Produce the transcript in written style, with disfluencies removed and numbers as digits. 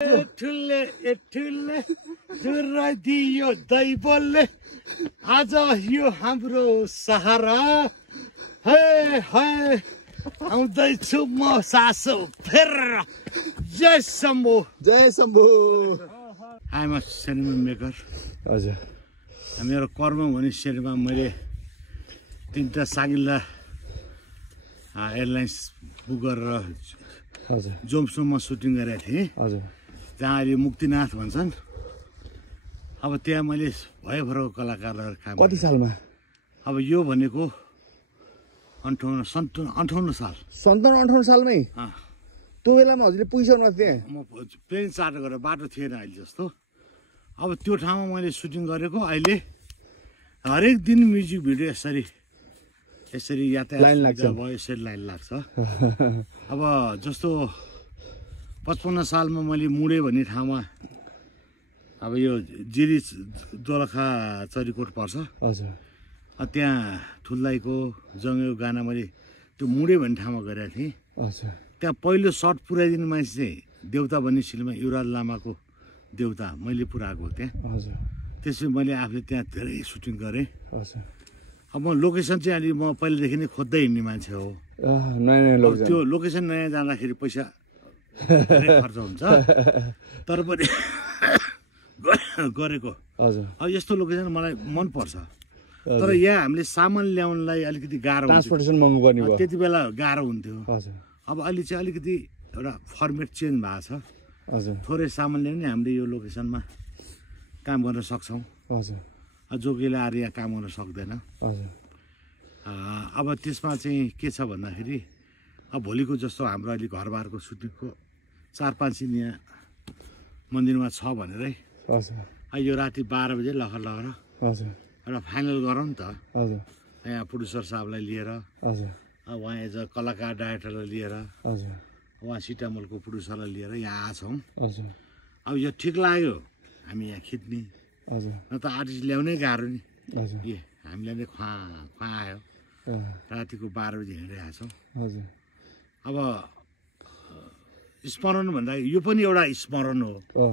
एठुले सुर दियो दैवले आज यो हाम्रो सहारा हे हे आउँदैछु म सासो फेर जय Shambhu I'm a cinema maker हजुर मेरो कर्म भने सिनेमा मैले 3टा सागिल्ला एयरलाइन्स बुक गरेर हजुर जोम्सोमा सुटिङ गरेको थिएँ हजुर जहाँ अहिले मुक्तिनाथ भन्छन् अब त्यहाँ मैले भयभरको कलाकारहरू काम कति सालमा अब यो भनेको 58 साल 57-58 सालमै त्यो बेलामा हजुरले पुगिसक्नु थिए म प्लेन चार्टर गरेर बाटो थिएन अहिले जस्तो अब त्यो ठाउँमा मैले सुटिङ गरेको अहिले हरेक दिन म्युजिक भिडियो यसरी यातायात लाइन लाग्छ भयो यसरी लाइन लाग्छ अब जस्तो 55 सालमा मैले मुडे भन्ने ठाउँमा अब यो जिरी दोलखा चरीकोट पर्छ हजुर त्यहाँ ठुल्दाईको जङ्गेको गाना मैले त्यो मुडे भन्ने ठाउँमा गरेको थिएँ हजुर त्यहाँ पहिलो सर्ट पुऱ्याइदिने मान्छे चाहिँ देउता भन्ने फिल्ममा युवराज लामाको देउता मैले पुऱ्याएको त्यहाँ हजुर त्यसपछि मैले आफूले त्यहाँ धेरै सुटिङ गरेँ हजुर अब म लोकेसन चाहिँ अलि म पहिलेदेखि नै खोज्दै हिँड्ने मान्छे हो नयाँ अब त्यो लोकेसन नयाँ जाँदाखेरि पैसा धेरै खर्च हुन्छ तर पनि गरेको हजुर अब यस्तो लोकेसन मलाई मनपर्छ तर यहाँ हामीले सामान ल्याउनलाई अलिकति गाह्रो हुन्छ ट्रान्सपोर्टेसन महँगो पर्ने भयो त्यति बेला गाह्रो हुन्थ्यो हजुर अब अहिले चाहिँ अलिकति एउटा फर्मेट चेन्ज भएको छ हजुर थोरै सामान ल्याउने हामीले यो लोकेसनमा काम गर्न सक्छौँ हजुर जो केले आएर यहाँ काम गर्न सक्दैन हजुर अब त्यसमा चाहिँ के छ भन्दाखेरि अब भोलिको जस्तो हाम्रो अहिले घरबारको सुटिङको 4-5 दिन यहाँ मन्दिरमा छ भनेरै हजुर यो राति 12 बजे लखर हजुर एउटा फाइनल गरौँ नि त हजुर यहाँ प्रड्युसर साहबलाई लिएर हजुर उहाँ एज अ कलाकार डाइरेक्टरलाई लिएर हजुर उहाँ सिटामलको प्रड्युसरलाई लिएर यहाँ आछौँ हजुर अब यो ठिक लाग्यो हामी यहाँ खिच्ने हजुर न त आर्टिस्ट ल्याउनै गाह्रो नि हजुर ए हामीलाई नै खुवा आयो रातिको 12 बजी हिँडिरहेको छौँ हजुर अब स्मरण भन्दा यो पनि एउटा स्मरण हो